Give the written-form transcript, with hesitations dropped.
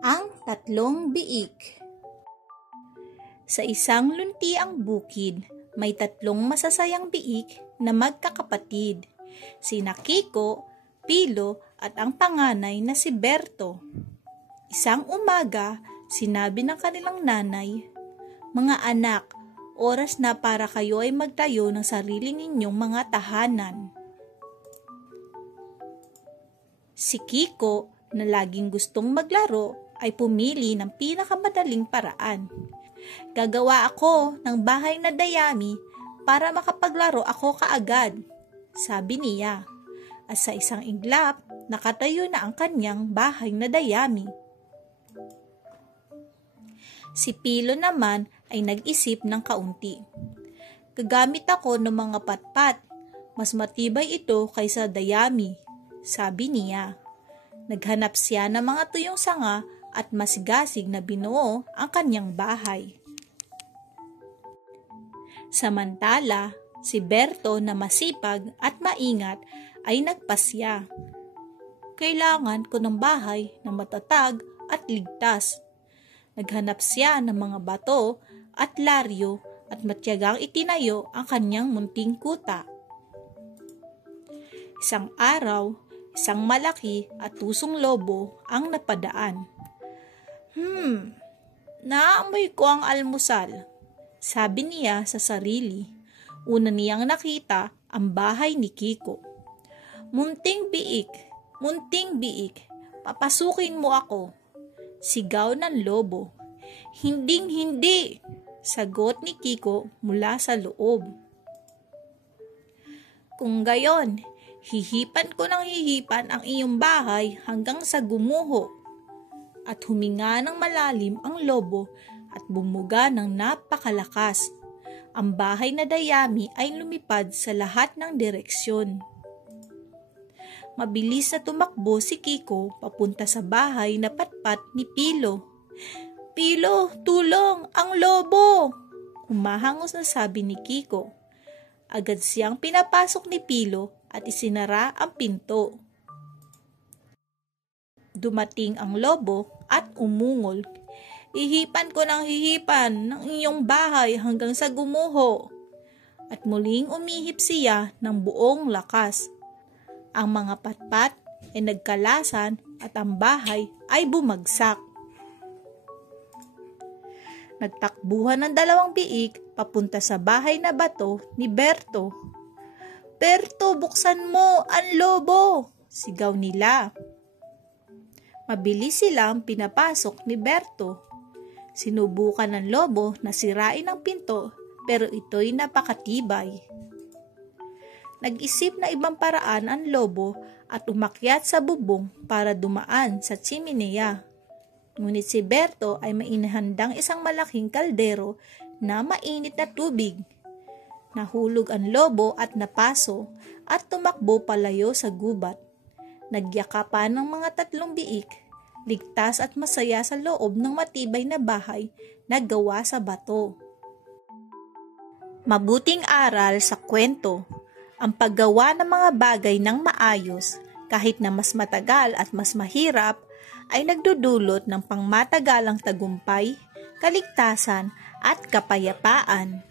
Ang tatlong biik. Sa isang luntiang bukid, may tatlong masasayang biik na magkakapatid, sina Kiko, Pilo at ang panganay na si Berto. Isang umaga, sinabi ng kanilang nanay, "Mga anak, oras na para kayo ay magtayo ng sarili ninyong mga tahanan." Si Kiko, na laging gustong maglaro, ay pumili ng pinakamadaling paraan. "Gagawa ako ng bahay na dayami para makapaglaro ako kaagad," sabi niya. At sa isang iglap, nakatayo na ang kanyang bahay na dayami. Si Pilo naman ay nag-isip ng kaunti. "Gagamit ako ng mga patpat. Mas matibay ito kaysa dayami," sabi niya. Naghanap siya ng mga tuyong sanga at masigasig na binuo ang kanyang bahay. Samantala, si Berto na masipag at maingat ay nagpasya. "Kailangan ko ng bahay na matatag at ligtas." Naghanap siya ng mga bato at laryo at matiyagang itinayo ang kanyang munting kuta. Isang araw, isang malaki at tusong lobo ang napadaan. Naamoy ko ang almusal," sabi niya sa sarili. Una niyang nakita ang bahay ni Kiko. Munting biik, papasukin mo ako," sigaw ng lobo. Hindi," sagot ni Kiko mula sa loob. "Kung gayon, hihipan ko ng hihipan ang iyong bahay hanggang sa gumuho." At huminga ng malalim ang lobo at bumuga ng napakalakas. Ang bahay na dayami ay lumipad sa lahat ng direksyon. Mabilis na tumakbo si Kiko papunta sa bahay na patpat ni Pilo. "Pilo, tulong! Ang lobo!" Humahangos na sabi ni Kiko. Agad siyang pinapasok ni Pilo at isinara ang pinto. Dumating ang lobo at umungol. "Hihipan ko ng hihipan ng iyong bahay hanggang sa gumuho." At muling umihip siya ng buong lakas. Ang mga patpat ay nagkalasan at ang bahay ay bumagsak. Nagtakbuhan ng dalawang biik papunta sa bahay na bato ni Berto. "Berto, buksan mo ang lobo!" sigaw nila. Mabilis silang pinapasok ni Berto. Sinubukan ng lobo na sirain ang pinto pero ito'y napakatibay. Nag-isip na ibang paraan ang lobo at umakyat sa bubong para dumaan sa tsiminea. Ngunit si Berto ay may inihandang isang malaking kaldero na mainit na tubig. Nahulog ang lobo at napaso at tumakbo palayo sa gubat. Nagyakapan ng mga tatlong biik, ligtas at masaya sa loob ng matibay na bahay na gawa sa bato. Mabuting aral sa kwento: ang paggawa ng mga bagay ng maayos, kahit na mas matagal at mas mahirap, ay nagdudulot ng pangmatagalang tagumpay, kaligtasan at kapayapaan.